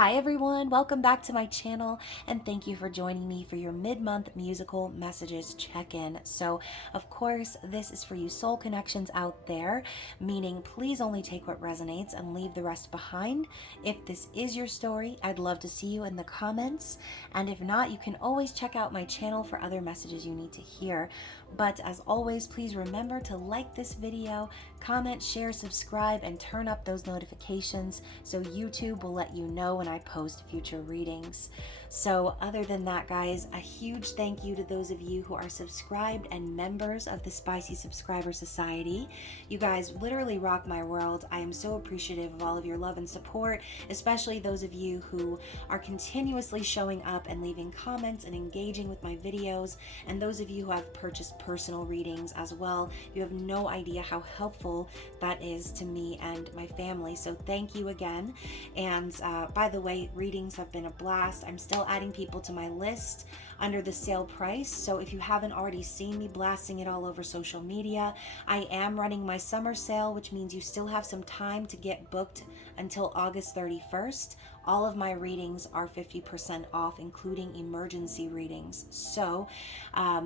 Hi everyone, welcome back to my channel and thank you for joining me for your mid-month musical messages check-in. So of course this is for you soul connections out there, meaning please only take what resonates and leave the rest behind. If this is your story, I'd love to see you in the comments, and if not, you can always check out my channel for other messages you need to hear. But as always, please remember to like this video, comment, share, subscribe, and turn up those notifications so YouTube will let you know when I post future readings. So other than that, guys, a huge thank you to those of you who are subscribed and members of the Spicy Subscriber Society. You guys literally rock my world. I am so appreciative of all of your love and support, especially those of you who are continuously showing up and leaving comments and engaging with my videos, and those of you who have purchased personal readings as well. You have no idea how helpful that is to me and my family, so thank you again. And by the way, readings have been a blast. I'm still adding people to my list under the sale price, so if you haven't already seen me blasting it all over social media, I am running my summer sale, which means you still have some time to get booked until August 31st. All of my readings are 50% off, including emergency readings. So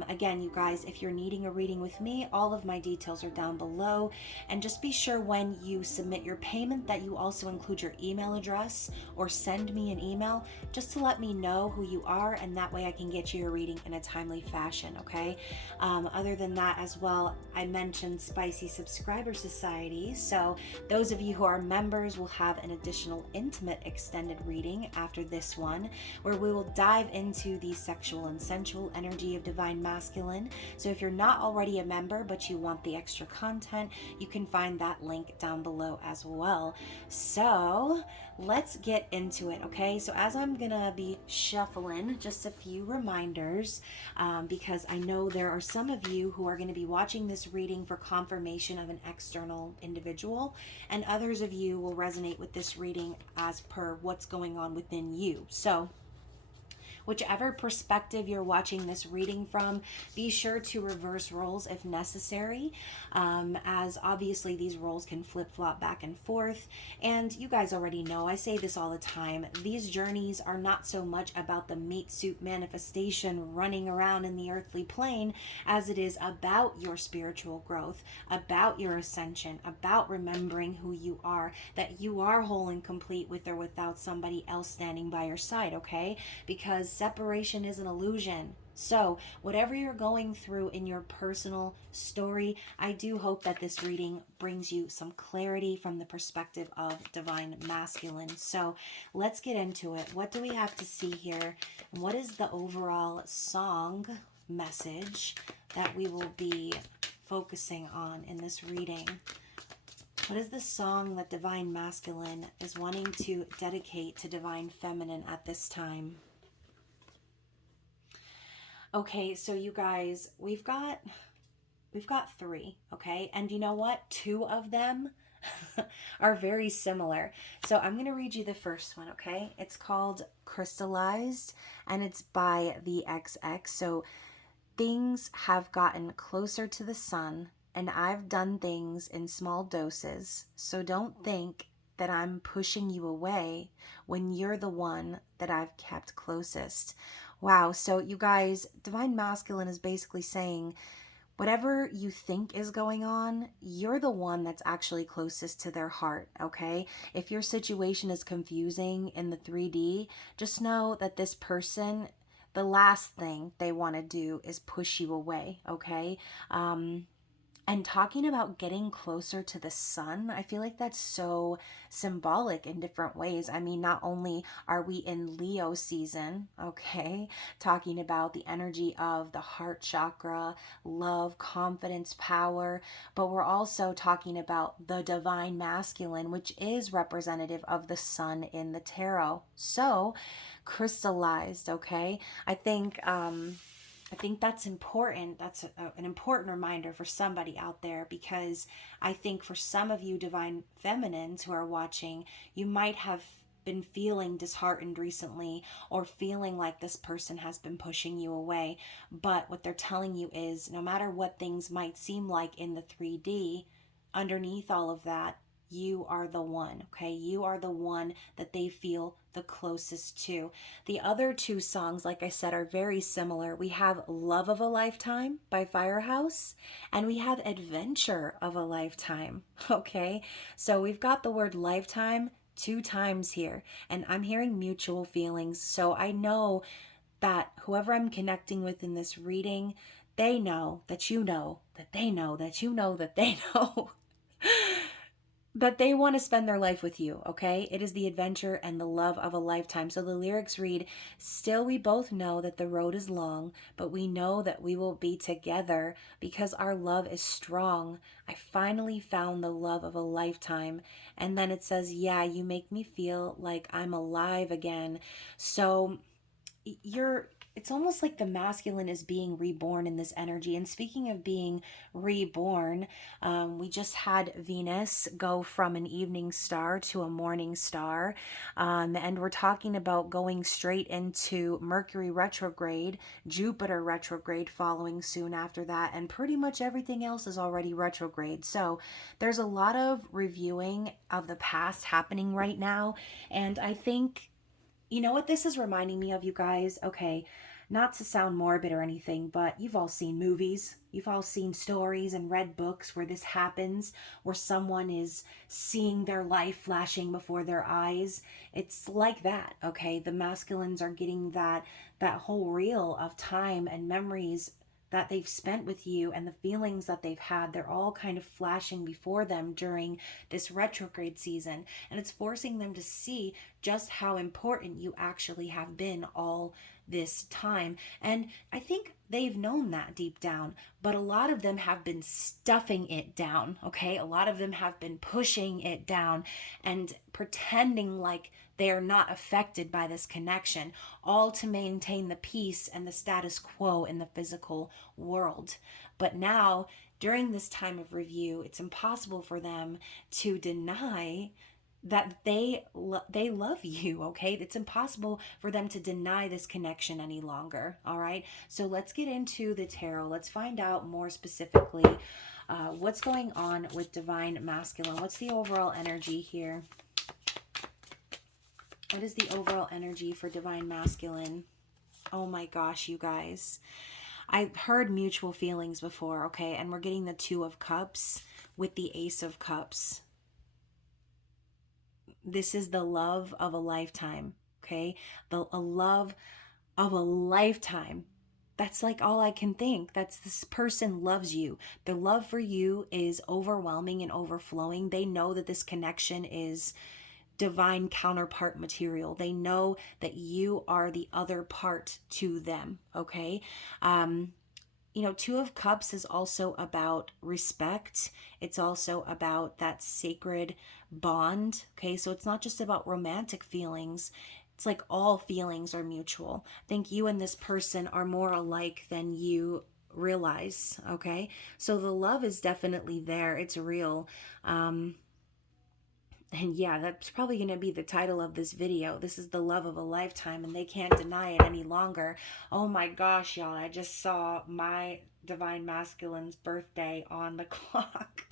again, you guys, if you're needing a reading with me, all of my details are down below. And just be sure when you submit your payment that you also include your email address or send me an email just to let me know who you are, and that way I can get you your reading in a timely fashion, okay? Other than that as well, I mentioned Spicy Subscriber Society. So those of you who are members will have an additional intimate extended reading after this one, where we will dive into the sexual and sensual energy of Divine Masculine. So if you're not already a member but you want the extra content, you can find that link down below as well. So let's get into it, okay? So as I'm gonna be shuffling, just a few reminders, because I know there are some of you who are going to be watching this reading for confirmation of an external individual, and others of you will resonate with this reading as per what's going on within you. So whichever perspective you're watching this reading from, be sure to reverse roles if necessary, as obviously these roles can flip-flop back and forth. And you guys already know, I say this all the time, these journeys are not so much about the meat suit manifestation running around in the earthly plane as it is about your spiritual growth, about your ascension, about remembering who you are, that you are whole and complete with or without somebody else standing by your side, okay? Because separation is an illusion. So, whatever you're going through in your personal story, I do hope that this reading brings you some clarity from the perspective of Divine Masculine. So, let's get into it. What do we have to see here? What is the overall song message that we will be focusing on in this reading? What is the song that Divine Masculine is wanting to dedicate to Divine Feminine at this time? Okay, so you guys, we've got three, okay? And you know what? Two of them are very similar. So I'm going to read you the first one, okay? It's called Crystallized, and it's by the XX. So things have gotten closer to the sun, and I've done things in small doses. So don't think that I'm pushing you away when you're the one that I've kept closest. Wow, so you guys, Divine Masculine is basically saying, whatever you think is going on, you're the one that's actually closest to their heart, okay? If your situation is confusing in the 3D, just know that this person, the last thing they want to do is push you away, okay? And talking about getting closer to the sun, I feel like that's so symbolic in different ways. I mean, not only are we in Leo season, okay, talking about the energy of the heart chakra, love, confidence, power, but we're also talking about the Divine Masculine, which is representative of the sun in the tarot. So, crystallized, okay? I think that's important. That's an important reminder for somebody out there, because I think for some of you Divine Feminines who are watching, you might have been feeling disheartened recently or feeling like this person has been pushing you away. But what they're telling you is no matter what things might seem like in the 3D, underneath all of that, you are the one, okay? You are the one that they feel the closest to. The other two songs, like I said, are very similar. We have Love of a Lifetime by Firehouse, and we have Adventure of a Lifetime, okay? So we've got the word lifetime 2 times here, and I'm hearing mutual feelings. So I know that whoever I'm connecting with in this reading, they know that you know that they know that you know that they know that they want to spend their life with you, okay? It is the adventure and the love of a lifetime. So the lyrics read, still we both know that the road is long, but we know that we will be together because our love is strong. I finally found the love of a lifetime. And then it says, yeah, you make me feel like I'm alive again. So it's almost like the masculine is being reborn in this energy. And speaking of being reborn, we just had Venus go from an evening star to a morning star, and we're talking about going straight into Mercury retrograde, Jupiter retrograde following soon after that, and pretty much everything else is already retrograde. So there's a lot of reviewing of the past happening right now, and I think, you know what this is reminding me of, you guys? Okay, not to sound morbid or anything, but you've all seen movies. You've all seen stories and read books where this happens, where someone is seeing their life flashing before their eyes. It's like that, okay? The masculines are getting that whole reel of time and memories that they've spent with you, and the feelings that they've had, they're all kind of flashing before them during this retrograde season. And it's forcing them to see just how important you actually have been all this time. And I think they've known that deep down, but a lot of them have been stuffing it down, okay? A lot of them have been pushing it down and pretending like they are not affected by this connection, all to maintain the peace and the status quo in the physical world. But now, during this time of review, it's impossible for them to deny that they love you, okay? It's impossible for them to deny this connection any longer, all right? So let's get into the tarot. Let's find out more specifically what's going on with Divine Masculine. What's the overall energy here? What is the overall energy for Divine Masculine? Oh my gosh, you guys. I've heard mutual feelings before, okay? And we're getting the Two of Cups with the Ace of Cups. This is the love of a lifetime, okay? A love of a lifetime. That's like all I can think. That's, this person loves you. Their love for you is overwhelming and overflowing. They know that this connection is divine counterpart material. They know that you are the other part to them, okay? You know, Two of Cups is also about respect. It's also about that sacred bond, okay? So it's not just about romantic feelings. It's like all feelings are mutual. I think you and this person are more alike than you realize, okay? So the love is definitely there. It's real. And yeah, that's probably going to be the title of this video. This is the love of a lifetime, and they can't deny it any longer. Oh my gosh, y'all. I just saw my Divine Masculine's birthday on the clock.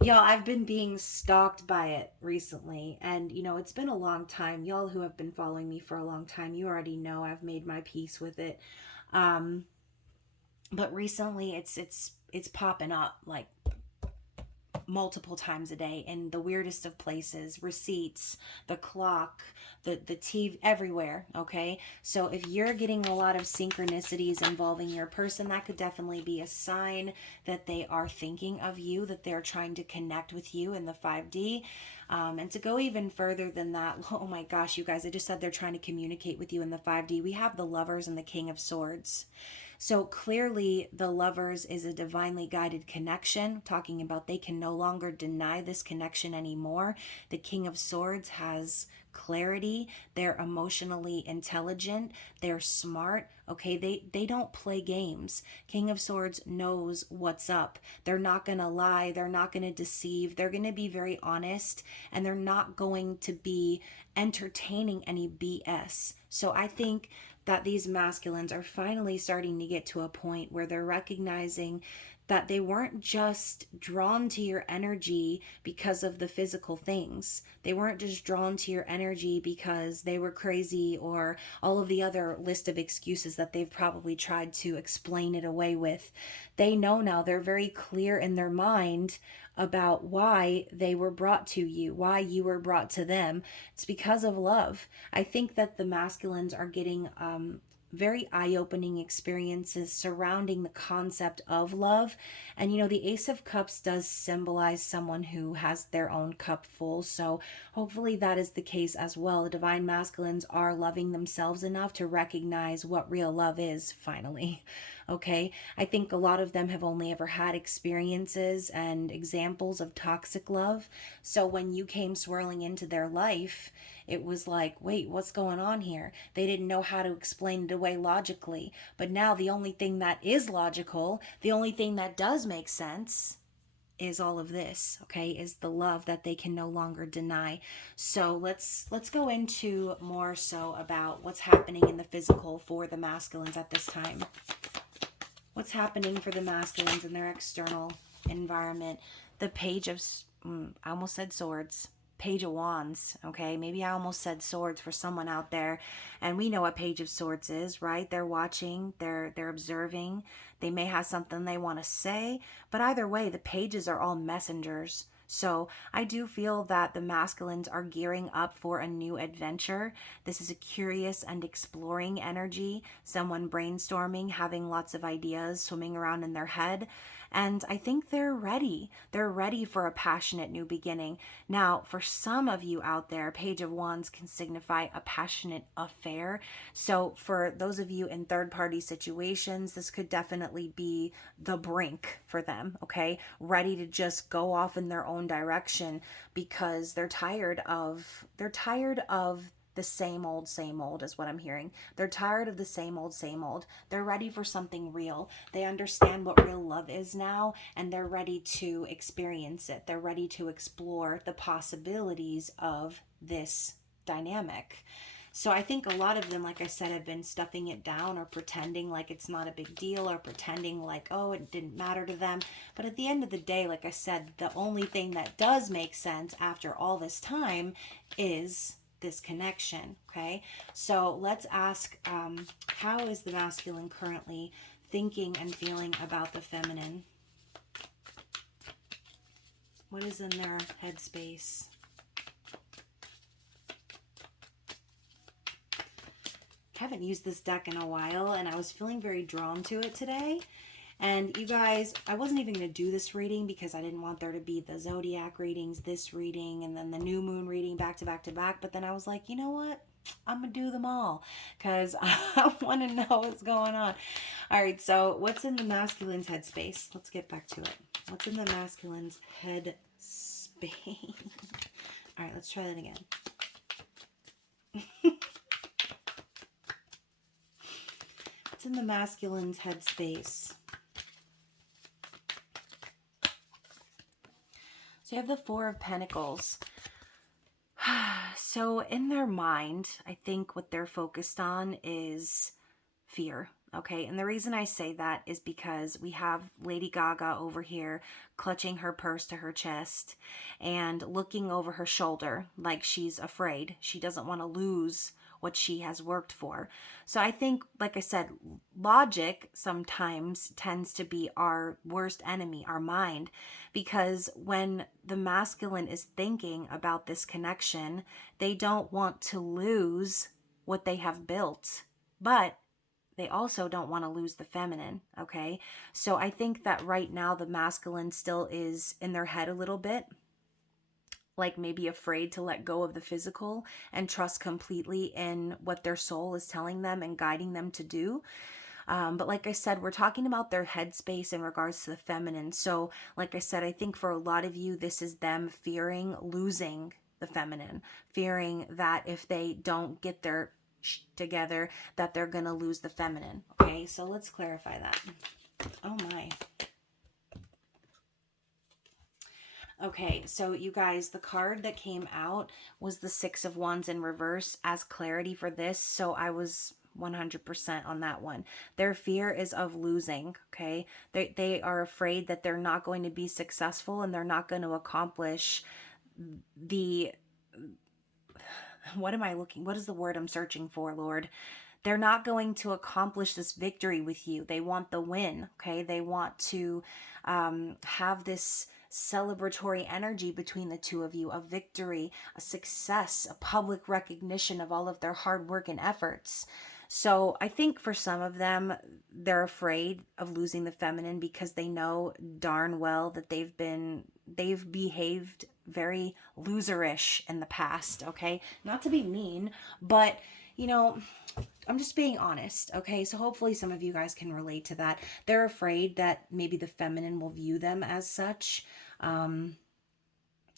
Y'all, I've been being stalked by it recently. And, you know, it's been a long time. Y'all who have been following me for a long time, you already know I've made my peace with it. But recently it's popping up like multiple times a day in the weirdest of places, receipts, the clock, the TV, everywhere, okay? So if you're getting a lot of synchronicities involving your person, that could definitely be a sign that they are thinking of you, that they're trying to connect with you in the 5D. And to go even further than that, oh my gosh, you guys, I just said they're trying to communicate with you in the 5D. We have the Lovers and the King of Swords. So clearly the Lovers is a divinely guided connection, talking about they can no longer deny this connection anymore. The King of Swords has clarity. They're emotionally intelligent. They're smart. Okay, they don't play games. King of Swords knows what's up. They're not going to lie. They're not going to deceive. They're going to be very honest, and they're not going to be entertaining any BS. So I think that these masculines are finally starting to get to a point where they're recognizing that they weren't just drawn to your energy because of the physical things. They weren't just drawn to your energy because they were crazy or all of the other list of excuses that they've probably tried to explain it away with. They know now, they're very clear in their mind about why they were brought to you, why you were brought to them. It's because of love. I think that the masculines are getting very eye-opening experiences surrounding the concept of love. And the Ace of Cups does symbolize someone who has their own cup full, so hopefully that is the case as well. The divine masculines are loving themselves enough to recognize what real love is finally. Okay, I think a lot of them have only ever had experiences and examples of toxic love, so when you came swirling into their life, it was like, wait, what's going on here? They didn't know how to explain it away logically. But now the only thing that is logical, the only thing that does make sense is all of this, okay? Is the love that they can no longer deny. So let's go into more so about what's happening in the physical for the masculines at this time. What's happening for the masculines in their external environment? The Page of, I almost said swords. Page of Wands, okay? Maybe I almost said swords for someone out there. And we know what Page of Swords is, right? They're watching, they're observing. They may have something they want to say, but either way, the pages are all messengers. So I do feel that the masculines are gearing up for a new adventure. This is a curious and exploring energy, someone brainstorming, having lots of ideas swimming around in their head. And I think they're ready. They're ready for a passionate new beginning. Now, for some of you out there, Page of Wands can signify a passionate affair. So for those of you in third-party situations, this could definitely be the brink for them, okay? Ready to just go off in their own direction because they're tired of the same old is what I'm hearing. They're tired of the same old. They're ready for something real. They understand what real love is now, and they're ready to experience it. They're ready to explore the possibilities of this dynamic. So I think a lot of them, like I said, have been stuffing it down or pretending like it's not a big deal or pretending like, oh, it didn't matter to them. But at the end of the day, like I said, the only thing that does make sense after all this time is this connection, okay? So let's ask, how is the masculine currently thinking and feeling about the feminine? What is in their headspace? I haven't used this deck in a while, and I was feeling very drawn to it today. And you guys, I wasn't even going to do this reading because I didn't want there to be the zodiac readings, this reading, and then the new moon reading back to back to back. But then I was like, you know what? I'm going to do them all because I want to know what's going on. All right, so what's in the masculine's headspace? Let's get back to it. What's in the masculine's headspace? All right, let's try that again. What's in the masculine's headspace? So you have the Four of Pentacles. So in their mind, I think what they're focused on is fear. Okay, and the reason I say that is because we have Lady Gaga over here clutching her purse to her chest and looking over her shoulder like she's afraid. She doesn't want to lose what she has worked for. So I think, like I said, logic sometimes tends to be our worst enemy, our mind, because when the masculine is thinking about this connection, they don't want to lose what they have built, but they also don't want to lose the feminine, okay? So I think that right now the masculine still is in their head a little bit, like maybe afraid to let go of the physical and trust completely in what their soul is telling them and guiding them to do. But like I said, we're talking about their headspace in regards to the feminine. So like I said, I think for a lot of you, this is them fearing losing the feminine, fearing that if they don't get their together, that they're going to lose the feminine. Okay, so let's clarify that. Oh my. Okay, so you guys, the card that came out was the Six of Wands in reverse as clarity for this. So I was 100% on that one. Their fear is of losing, okay? They are afraid that they're not going to be successful and they're not going to accomplish the, what is the word I'm searching for, Lord? They're not going to accomplish this victory with you. They want the win, okay? They want to have this celebratory energy between the two of you, a victory, a success, a public recognition of all of their hard work and efforts. So I think for some of them, they're afraid of losing the feminine because they know darn well that they've behaved very loserish in the past, okay? Not to be mean, but you know, I'm just being honest, okay? So hopefully some of you guys can relate to that. They're afraid that maybe the feminine will view them as such,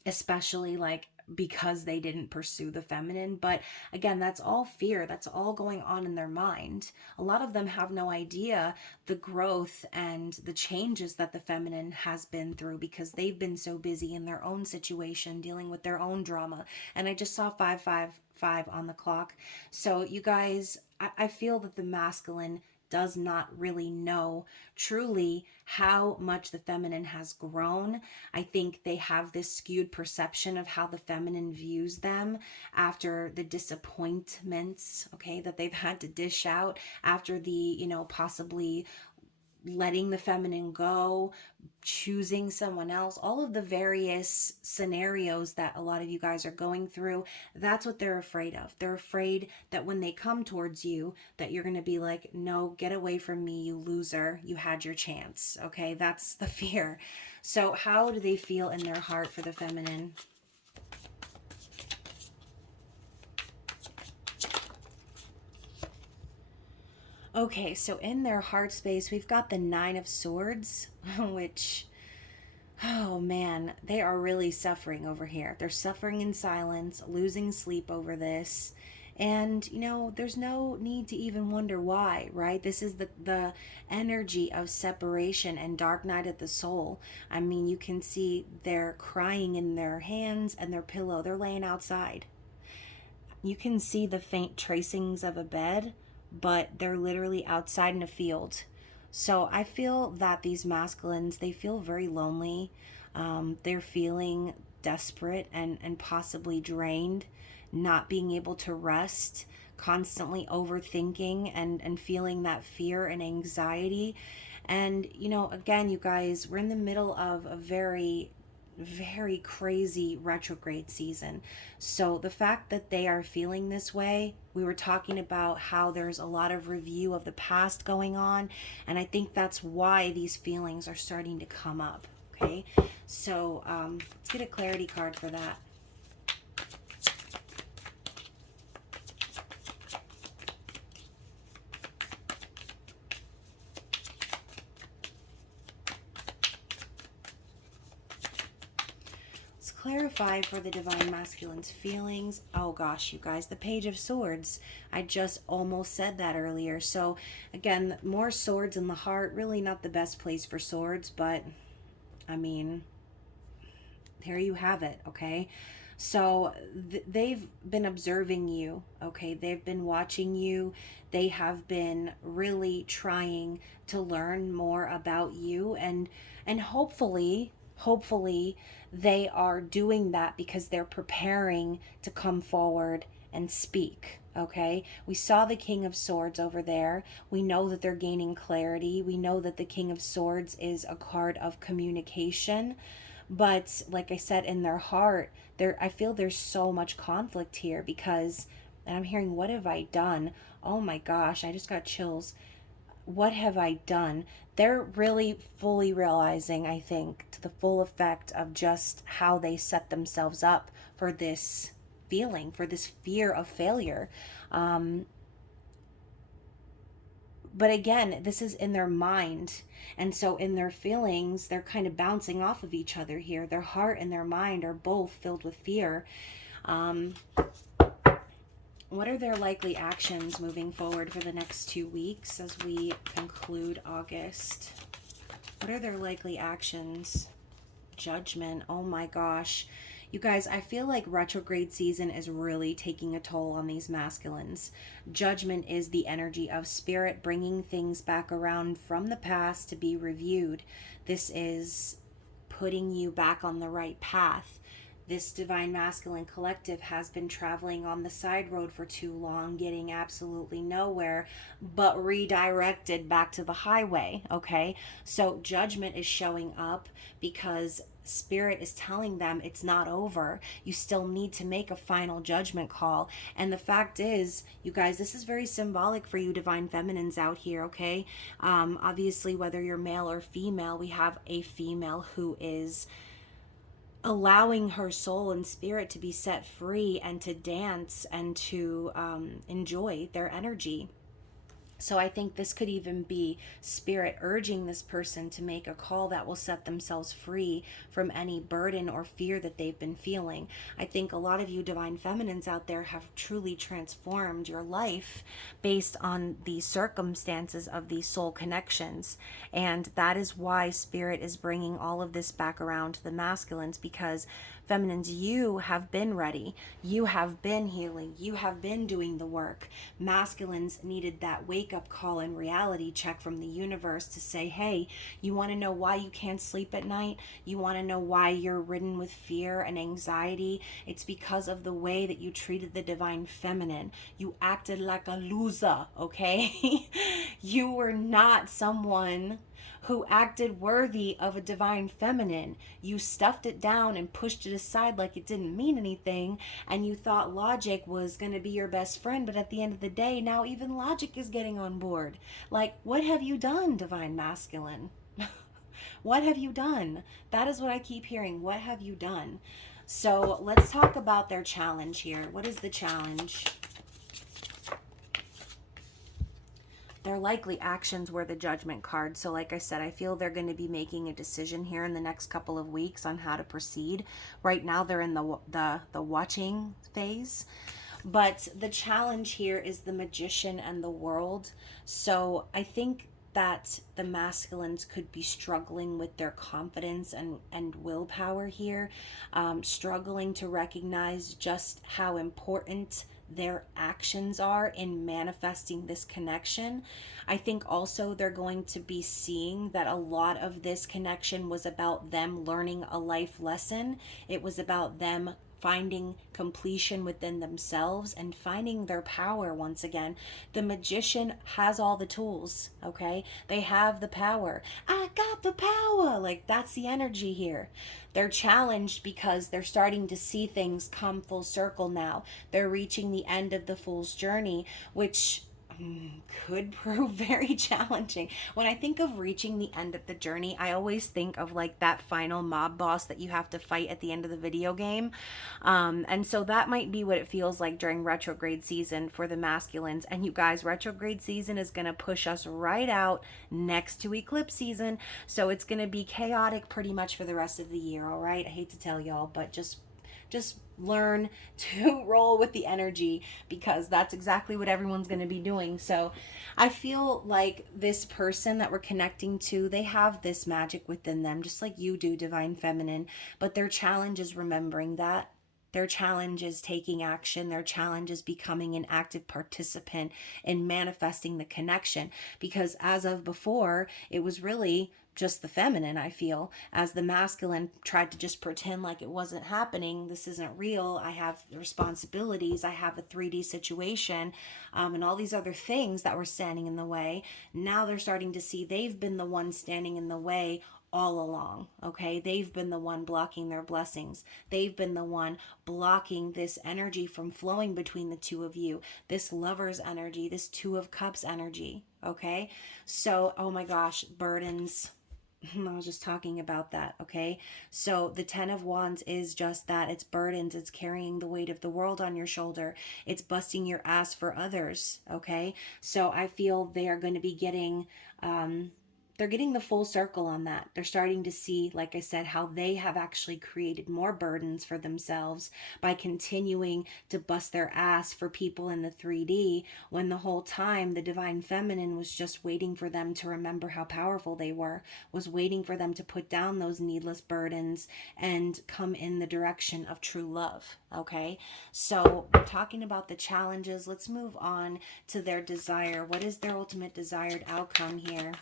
especially like because they didn't pursue the feminine. But again, that's all fear. That's all going on in their mind. A lot of them have no idea the growth and the changes that the feminine has been through because they've been so busy in their own situation, dealing with their own drama. And I just saw 555 on the clock. So you guys, I feel that the masculine does not really know truly how much the feminine has grown. I think they have this skewed perception of how the feminine views them after the disappointments, okay, that they've had to dish out after the, possibly letting the feminine go, choosing someone else, all of the various scenarios that a lot of you guys are going through. That's what they're afraid of. They're afraid that when they come towards you, that you're going to be like, no, get away from me, you loser. You had your chance. Okay, that's the fear. So how do they feel in their heart for the feminine? Okay, so in their heart space, we've got the Nine of Swords, which, oh man, they are really suffering over here. They're suffering in silence, losing sleep over this. And, there's no need to even wonder why, right? This is the energy of separation and dark night of the soul. I mean, you can see they're crying in their hands and their pillow. They're laying outside. You can see the faint tracings of a bed, but they're literally outside in a field. So I feel that these masculines, they feel very lonely. They're feeling desperate and possibly drained, not being able to rest, constantly overthinking and feeling that fear and anxiety. And, again, you guys, we're in the middle of a very crazy retrograde season. So the fact that they are feeling this way, we were talking about how there's a lot of review of the past going on, and I think that's why these feelings are starting to come up. Okay, so let's get a clarity card for that. Clarify for the Divine Masculine's feelings. Oh gosh, you guys, the Page of Swords. I just almost said that earlier. So again, more swords in the heart. Really not the best place for swords, but I mean, here you have it, okay? So they've been observing you, okay? They've been watching you. They have been really trying to learn more about you, and hopefully they are doing that because they're preparing to come forward and speak. Okay, we saw the King of Swords over there. We know that they're gaining clarity. We know that the King of Swords is a card of communication. But like I said, in their heart, I feel there's so much conflict here because, and I'm hearing, what have I done? Oh my gosh, I just got chills. What have I done? They're really fully realizing, I think, to the full effect of just how they set themselves up for this feeling, for this fear of failure. But again, this is in their mind. And so in their feelings, they're kind of bouncing off of each other here. Their heart and their mind are both filled with fear. What are their likely actions moving forward for the next 2 weeks as we conclude August? What are their likely actions? Judgment. Oh my gosh. You guys, I feel like retrograde season is really taking a toll on these masculines. Judgment is the energy of spirit bringing things back around from the past to be reviewed. This is putting you back on the right path. This divine masculine collective has been traveling on the side road for too long, getting absolutely nowhere, but redirected back to the highway. Okay, so judgment is showing up because spirit is telling them it's not over. You still need to make a final judgment call. And the fact is, you guys, this is very symbolic for you divine feminines out here. Okay, obviously, whether you're male or female, we have a female who is allowing her soul and spirit to be set free and to dance and to enjoy their energy. So I think this could even be spirit urging this person to make a call that will set themselves free from any burden or fear that they've been feeling. I think a lot of you divine feminines out there have truly transformed your life based on the circumstances of these soul connections. And that is why spirit is bringing all of this back around to the masculines, because feminines, you have been ready. You have been healing. You have been doing the work. Masculines needed that wake up call and reality check from the universe to say, hey, you want to know why you can't sleep at night? You want to know why you're ridden with fear and anxiety? It's because of the way that you treated the divine feminine. You acted like a loser, okay? You were not someone who acted worthy of a divine feminine. You stuffed it down and pushed it aside like it didn't mean anything, and you thought logic was going to be your best friend, but at the end of the day, now even logic is getting on board. Like, what have you done, divine masculine? What have you done? That is what I keep hearing. What have you done? So let's talk about their challenge here. What is the challenge? Their likely actions were the judgment card. So like I said, I feel they're going to be making a decision here in the next couple of weeks on how to proceed. Right now they're in the watching phase. But the challenge here is the magician and the world. So I think that the masculines could be struggling with their confidence and willpower here, struggling to recognize just how important their actions are in manifesting this connection. I think also they're going to be seeing that a lot of this connection was about them learning a life lesson. It was about them finding completion within themselves and finding their power once again. The magician has all the tools, okay? They have the power. I got the power. Like, that's the energy here. They're challenged because they're starting to see things come full circle now. They're reaching the end of the fool's journey, which could prove very challenging. When I think of reaching the end of the journey, I always think of like that final mob boss that you have to fight at the end of the video game. And so that might be what it feels like during retrograde season for the masculines. And you guys, retrograde season is going to push us right out next to eclipse season. So it's going to be chaotic pretty much for the rest of the year. All right. I hate to tell y'all, but just learn to roll with the energy, because that's exactly what everyone's going to be doing. So I feel like this person that we're connecting to, they have this magic within them, just like you do, divine feminine, but their challenge is remembering that. Their challenge is taking action. Their challenge is becoming an active participant in manifesting the connection. Because as of before, it was really just the feminine, I feel, as the masculine tried to just pretend like it wasn't happening. This isn't real. I have responsibilities. I have a 3D situation, and all these other things that were standing in the way. Now they're starting to see they've been the one standing in the way all along, okay? They've been the one blocking their blessings. They've been the one blocking this energy from flowing between the two of you, this lover's energy, this Two of Cups energy, okay? So, oh my gosh, burdens. I was just talking about that, okay? So the 10 of Wands is just that. It's burdens. It's carrying the weight of the world on your shoulder. It's busting your ass for others, okay? So I feel they are going to be getting they're getting the full circle on that. They're starting to see, like I said, how they have actually created more burdens for themselves by continuing to bust their ass for people in the 3D, when the whole time the divine feminine was just waiting for them to remember how powerful they were, was waiting for them to put down those needless burdens and come in the direction of true love. Okay, so we're talking about the challenges. Let's move on to their desire. What is their ultimate desired outcome here?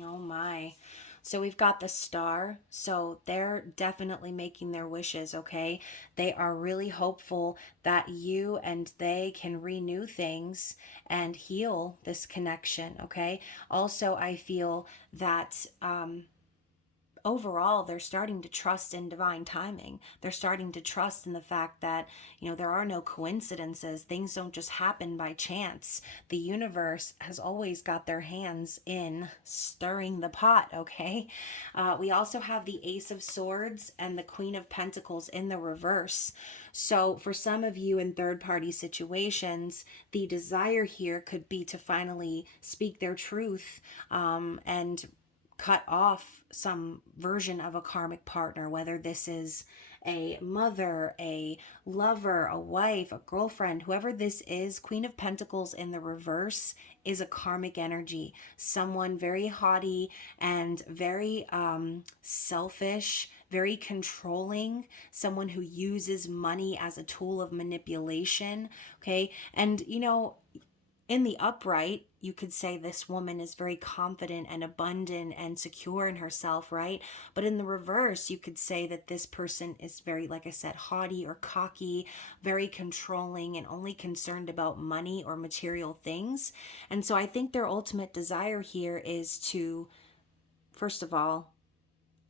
Oh my. So we've got the Star. So they're definitely making their wishes, okay? They are really hopeful that you and they can renew things and heal this connection, okay? Also, I feel that overall they're starting to trust in divine timing. They're starting to trust in the fact that, there are no coincidences. Things don't just happen by chance. The universe has always got their hands in stirring the pot. Okay, we also have the Ace of Swords and the Queen of Pentacles in the reverse. So for some of you in third party situations, the desire here could be to finally speak their truth, and cut off some version of a karmic partner, whether this is a mother, a lover, a wife, a girlfriend, whoever this is. Queen of Pentacles in the reverse is a karmic energy, someone very haughty and very selfish, very controlling, someone who uses money as a tool of manipulation. Okay, and in the upright, you could say this woman is very confident and abundant and secure in herself, right? But in the reverse, you could say that this person is very, like I said, haughty or cocky, very controlling, and only concerned about money or material things. And so I think their ultimate desire here is to, first of all,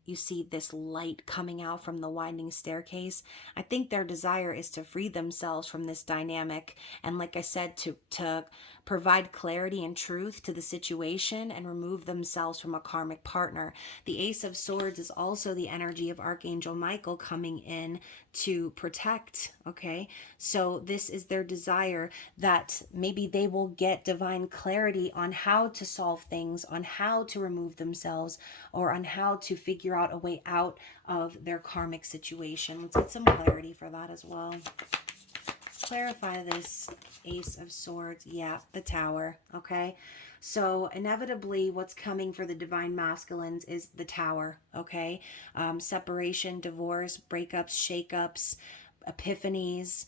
you see this light coming out from the winding staircase. I think their desire is to free themselves from this dynamic, and like I said, to provide clarity and truth to the situation and remove themselves from a karmic partner. The Ace of Swords is also the energy of Archangel Michael coming in to protect. Okay, so this is their desire, that maybe they will get divine clarity on how to solve things, on how to remove themselves, or on how to figure out a way out of their karmic situation. Let's get some clarity for that as well. Clarify this Ace of Swords. Yeah, the Tower. Okay, so inevitably what's coming for the divine masculines is the Tower. Okay, separation, divorce, breakups, shakeups, epiphanies,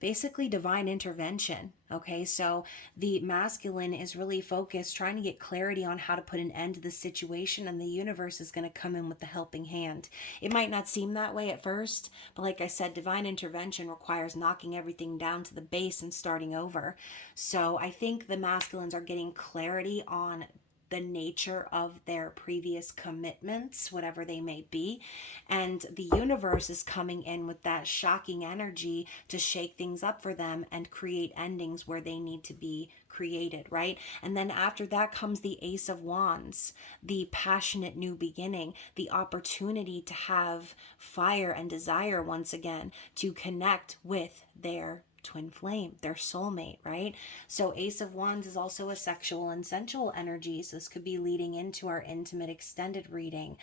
basically divine intervention. Okay, so the masculine is really focused, trying to get clarity on how to put an end to the situation, and the universe is going to come in with the helping hand. It might not seem that way at first, but like I said, divine intervention requires knocking everything down to the base and starting over. So I think the masculines are getting clarity on the nature of their previous commitments, whatever they may be. And the universe is coming in with that shocking energy to shake things up for them and create endings where they need to be created, right? And then after that comes the Ace of Wands, the passionate new beginning, the opportunity to have fire and desire once again, to connect with their twin flame, their soulmate, right? So Ace of Wands is also a sexual and sensual energy. So this could be leading into our intimate extended reading.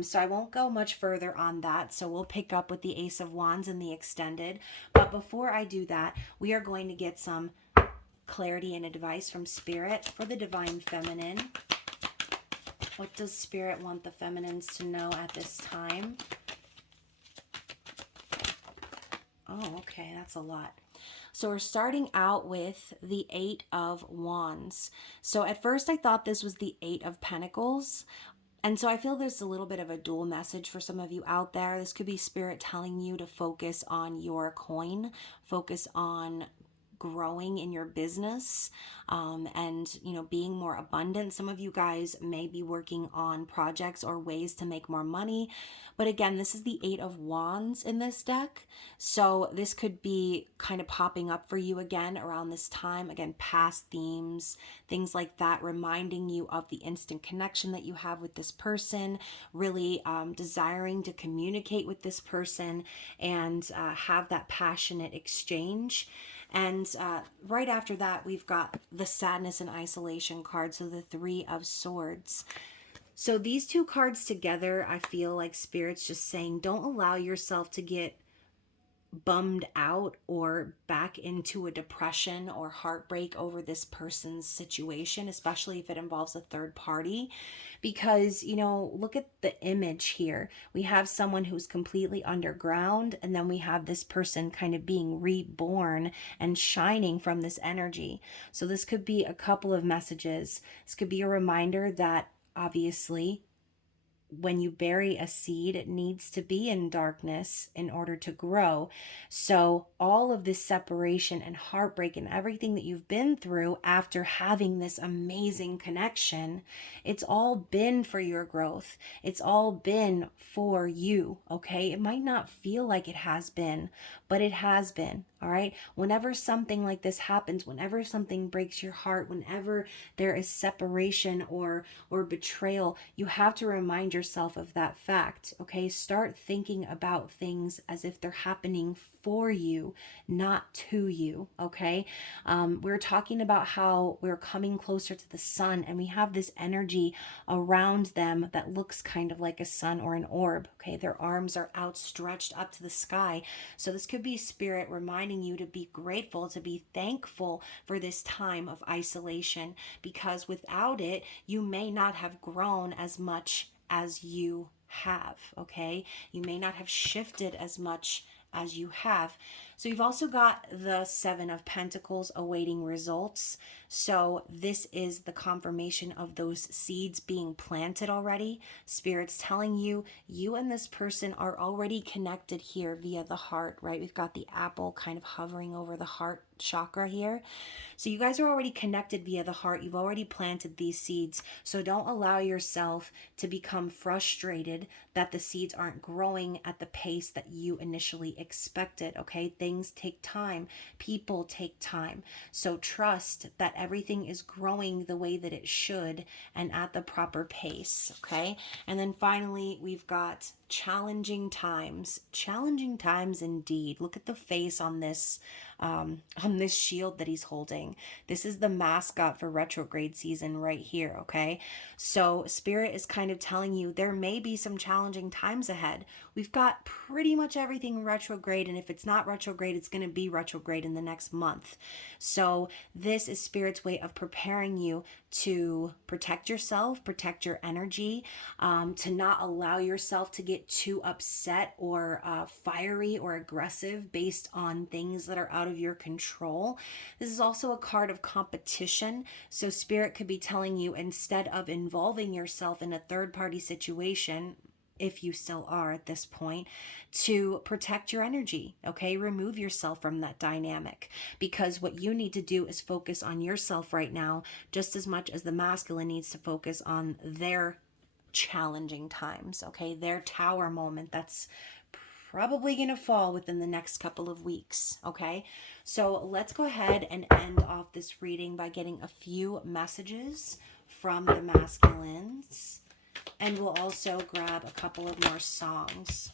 So I won't go much further on that. So we'll pick up with the Ace of Wands in the extended. But before I do that, we are going to get some clarity and advice from Spirit for the divine feminine. What does Spirit want the feminines to know at this time? Oh, okay, that's a lot. So we're starting out with the Eight of Wands. So at first I thought this was the Eight of Pentacles. And so I feel there's a little bit of a dual message for some of you out there. This could be Spirit telling you to focus on your coin, focus on growing in your business, and being more abundant. Some of you guys may be working on projects or ways to make more money, but again, this is the Eight of Wands in this deck, so this could be kind of popping up for you again around this time. Again, past themes, things like that, reminding you of the instant connection that you have with this person, really desiring to communicate with this person and have that passionate exchange. And right after that, we've got the sadness and isolation card. So the Three of Swords. So these two cards together, I feel like Spirit's just saying, don't allow yourself to get bummed out or back into a depression or heartbreak over this person's situation, especially if it involves a third party. Because, you know, look at the image here. We have someone who's completely underground, and then we have this person kind of being reborn and shining from this energy. So this could be a couple of messages. This could be a reminder that obviously when you bury a seed, it needs to be in darkness in order to grow. So all of this separation and heartbreak and everything that you've been through after having this amazing connection, it's all been for your growth. It's all been for you, okay? It might not feel like it has been, but it has been, all right? Whenever something like this happens, whenever something breaks your heart, whenever there is separation or betrayal, you have to remind yourself of that fact, okay? Start thinking about things as if they're happening for you, not to you, okay? We're talking about how we're coming closer to the sun, and we have this energy around them that looks kind of like a sun or an orb, okay? Their arms are outstretched up to the sky. So this could be Spirit reminding you to be grateful, to be thankful for this time of isolation, because without it, you may not have grown as much as you have, okay? You may not have shifted as much as you have. So you've also got the Seven of Pentacles awaiting results. So this is the confirmation of those seeds being planted already. Spirit's telling you, you and this person are already connected here via the heart, right? We've got the apple kind of hovering over the heart chakra here. So you guys are already connected via the heart. You've already planted these seeds. So don't allow yourself to become frustrated that the seeds aren't growing at the pace that you initially expected, okay? Things take time. People take time. So trust that everything is growing the way that it should and at the proper pace, okay? And then finally, we've got challenging times. Challenging times indeed. Look at the face on this shield that he's holding. This is the mascot for retrograde season right here, okay? So Spirit is kind of telling you there may be some challenging times ahead. We've got pretty much everything retrograde, and if it's not retrograde, it's going to be retrograde in the next month. So this is Spirit's way of preparing you to protect yourself, protect your energy, to not allow yourself to get too upset or fiery or aggressive based on things that are out of your control. This is also a card of competition. So Spirit could be telling you, instead of involving yourself in a third-party situation, if you still are at this point, to protect your energy, okay? Remove yourself from that dynamic, because what you need to do is focus on yourself right now, just as much as the masculine needs to focus on their challenging times, okay? Their tower moment that's probably going to fall within the next couple of weeks, okay? So let's go ahead and end off this reading by getting a few messages from the masculines. And we'll also grab a couple of more songs.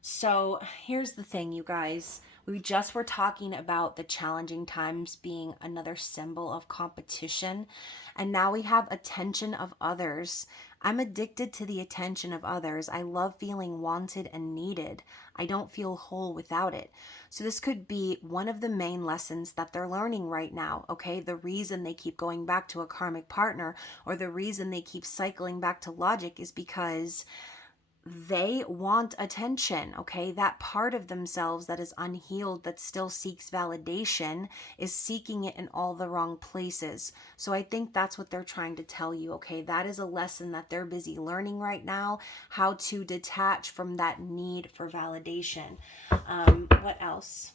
So here's the thing, you guys. We just were talking about the challenging times being another symbol of competition. And now we have attention of others. I'm addicted to the attention of others. I love feeling wanted and needed. I don't feel whole without it. So this could be one of the main lessons that they're learning right now, okay? The reason they keep going back to a karmic partner, or the reason they keep cycling back to logic, is because they want attention, okay? That part of themselves that is unhealed, that still seeks validation, is seeking it in all the wrong places. So I think that's what they're trying to tell you, okay? That is a lesson that they're busy learning right now, how to detach from that need for validation. What else?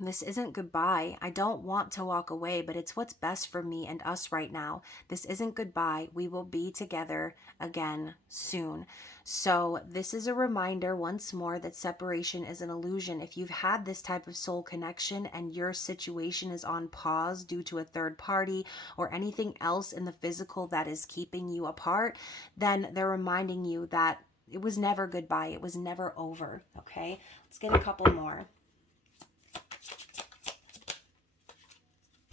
This isn't goodbye. I don't want to walk away, but it's what's best for me and us right now. This isn't goodbye. We will be together again soon. So, this is a reminder once more that separation is an illusion. If you've had this type of soul connection and your situation is on pause due to a third party or anything else in the physical that is keeping you apart, then they're reminding you that it was never goodbye. It was never over. Okay, let's get a couple more.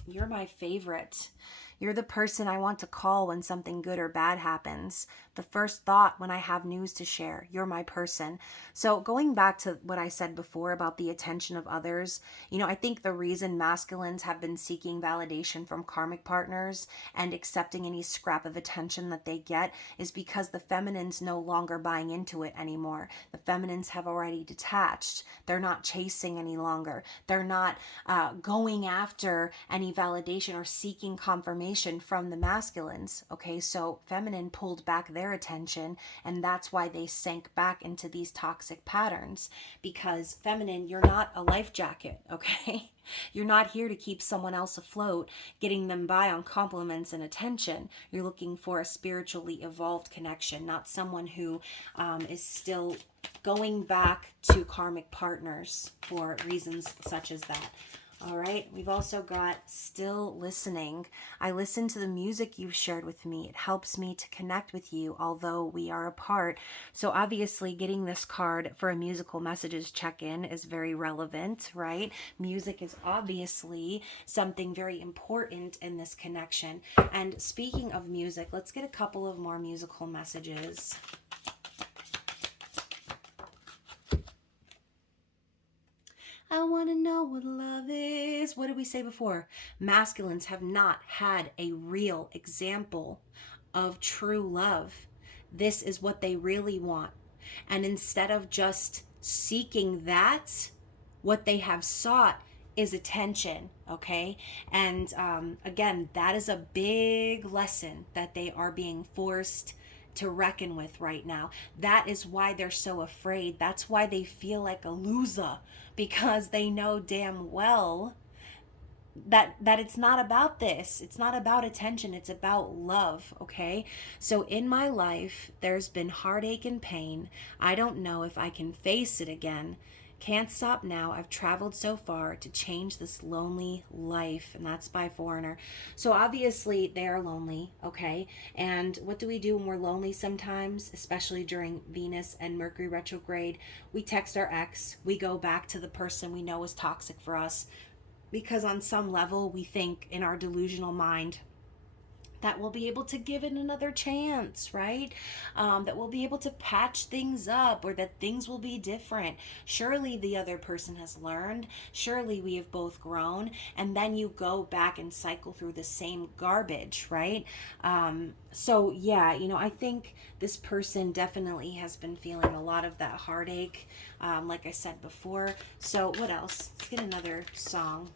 You're my favorite. You're the person I want to call when something good or bad happens. The first thought when I have news to share. You're my person. So going back to what I said before about the attention of others, I think the reason masculines have been seeking validation from karmic partners and accepting any scrap of attention that they get is because the feminines no longer buying into it anymore. The feminines have already detached. They're not chasing any longer. They're not going after any validation or seeking confirmation from the masculines. Okay, so feminine pulled back their attention, and that's why they sank back into these toxic patterns. Because feminine, you're not a life jacket, okay? You're not here to keep someone else afloat, getting them by on compliments and attention. You're looking for a spiritually evolved connection, not someone who is still going back to karmic partners for reasons such as that. All right, we've also got still listening. I listen to the music you've shared with me. It helps me to connect with you, although we are apart. So obviously getting this card for a musical messages check-in is very relevant, right? Music is obviously something very important in this connection. And speaking of music, let's get a couple of more musical messages. I want to know what love is. What did we say before? Masculines have not had a real example of true love. This is what they really want. And instead of just seeking that, what they have sought is attention, okay? And again, that is a big lesson that they are being forced to reckon with right now. That is why they're so afraid. That's why they feel like a loser, because they know damn well that it's not about this. It's not about attention. It's about love, okay? So in my life, there's been heartache and pain. I don't know if I can face it again. Can't stop now. I've traveled so far to change this lonely life. And that's by Foreigner. So obviously they're lonely, okay? And what do we do when we're lonely sometimes, especially during Venus and Mercury retrograde? We text our ex. We go back to the person we know is toxic for us, because on some level we think in our delusional mind that we'll be able to give it another chance, right? That we'll be able to patch things up, or that things will be different. Surely the other person has learned. Surely we have both grown. And then you go back and cycle through the same garbage, right? So yeah, I think this person definitely has been feeling a lot of that heartache, like I said before. So what else? Let's get another song.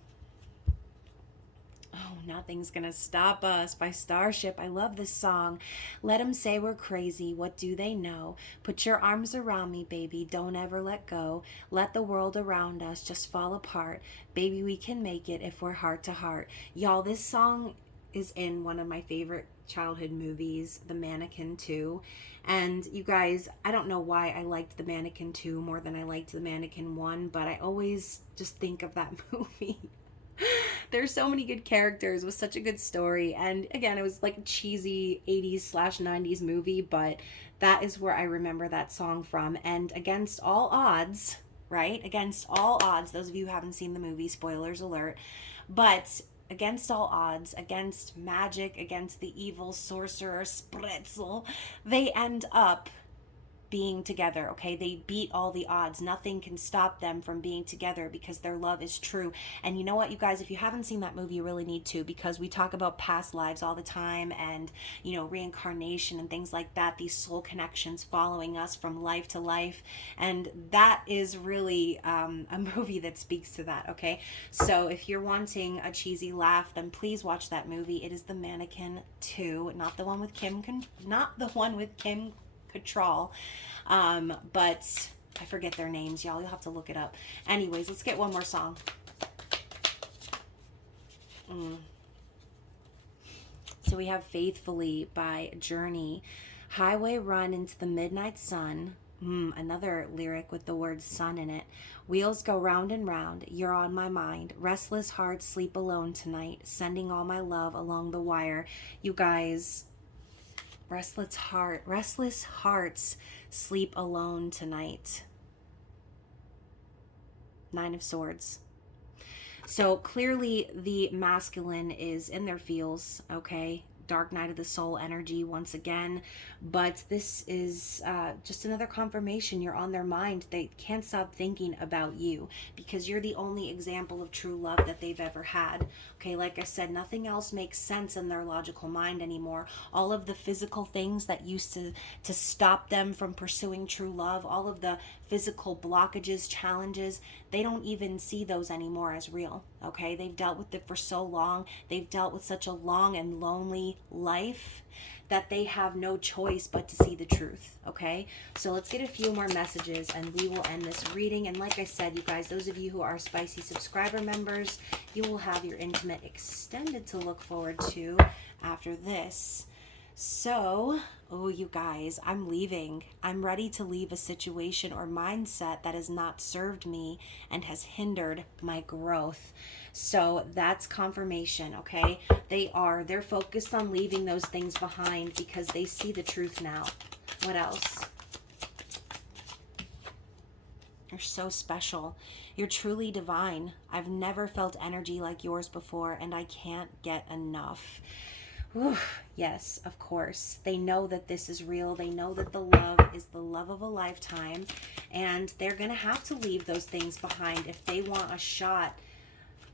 Oh, Nothing's Gonna Stop Us by Starship. I love this song. Let them say we're crazy. What do they know? Put your arms around me, baby. Don't ever let go. Let the world around us just fall apart. Baby, we can make it if we're heart to heart. Y'all, this song is in one of my favorite childhood movies, The Mannequin 2. And you guys, I don't know why I liked The Mannequin 2 more than I liked The Mannequin 1, but I always just think of that movie. There's so many good characters with such a good story. And again, it was like a cheesy 80s/90s movie, but that is where I remember that song from. And against all odds, right? Against all odds, those of you who haven't seen the movie, spoilers alert, but against all odds, against magic, against the evil sorcerer Spritzel, they end up being together, okay? They beat all the odds. Nothing can stop them from being together because their love is true. And you know what, you guys, if you haven't seen that movie, you really need to, because we talk about past lives all the time, and reincarnation and things like that, these soul connections following us from life to life. And that is really a movie that speaks to that, okay? So if you're wanting a cheesy laugh, then please watch that movie. It is The Mannequin 2, not the one with Kim Cattrall, but I forget their names, y'all. You'll have to look it up. Anyways, let's get one more song. So we have Faithfully by Journey. Highway run into the midnight sun. Another lyric with the word sun in it. Wheels go round and round. You're on my mind. Restless hearts sleep alone tonight. Sending all my love along the wire. You guys, restless hearts sleep alone tonight. Nine of Swords. So clearly the masculine is in their feels, okay? Dark night of the soul energy once again. But this is just another confirmation you're on their mind. They can't stop thinking about you because you're the only example of true love that they've ever had. Okay, like I said, nothing else makes sense in their logical mind anymore. All of the physical things that used to stop them from pursuing true love, all of the physical blockages, challenges, they don't even see those anymore as real. Okay, they've dealt with it for so long. They've dealt with such a long and lonely life that they have no choice but to see the truth. Okay, so let's get a few more messages and we will end this reading. And like I said, you guys, those of you who are Spicy subscriber members, you will have your intimate extended to look forward to after this. So, oh, you guys, I'm leaving. I'm ready to leave a situation or mindset that has not served me and has hindered my growth. So that's confirmation, okay? They're focused on leaving those things behind because they see the truth now. What else? You're so special. You're truly divine. I've never felt energy like yours before, and I can't get enough. Whew, yes, of course. They know that this is real. They know that the love is the love of a lifetime. And they're going to have to leave those things behind if they want a shot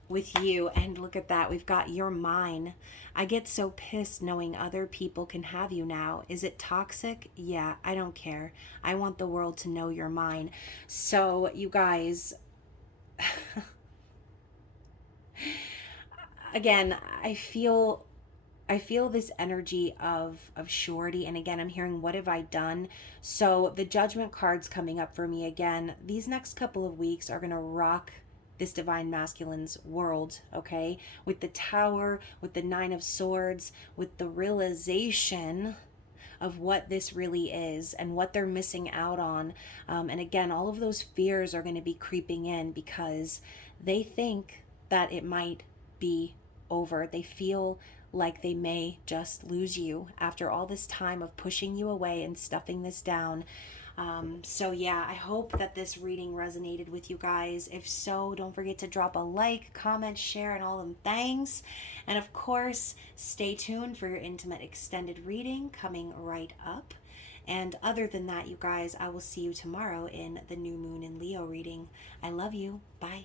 with you. And look at that. We've got You're Mine. I get so pissed knowing other people can have you now. Is it toxic? Yeah, I don't care. I want the world to know you're mine. So, you guys, again, I feel this energy of surety. And again, I'm hearing, what have I done? So the Judgment card's coming up for me again. These next couple of weeks are going to rock this divine masculine's world, okay? With the Tower, with the Nine of Swords, with the realization of what this really is and what they're missing out on. And again, all of those fears are going to be creeping in because they think that it might be over. They feel like they may just lose you after all this time of pushing you away and stuffing this down. So yeah, I hope that this reading resonated with you guys. If so, don't forget to drop a like, comment, share, and all them things. And of course, stay tuned for your intimate extended reading coming right up. And other than that, you guys, I will see you tomorrow in the new moon in Leo reading. I love you. Bye.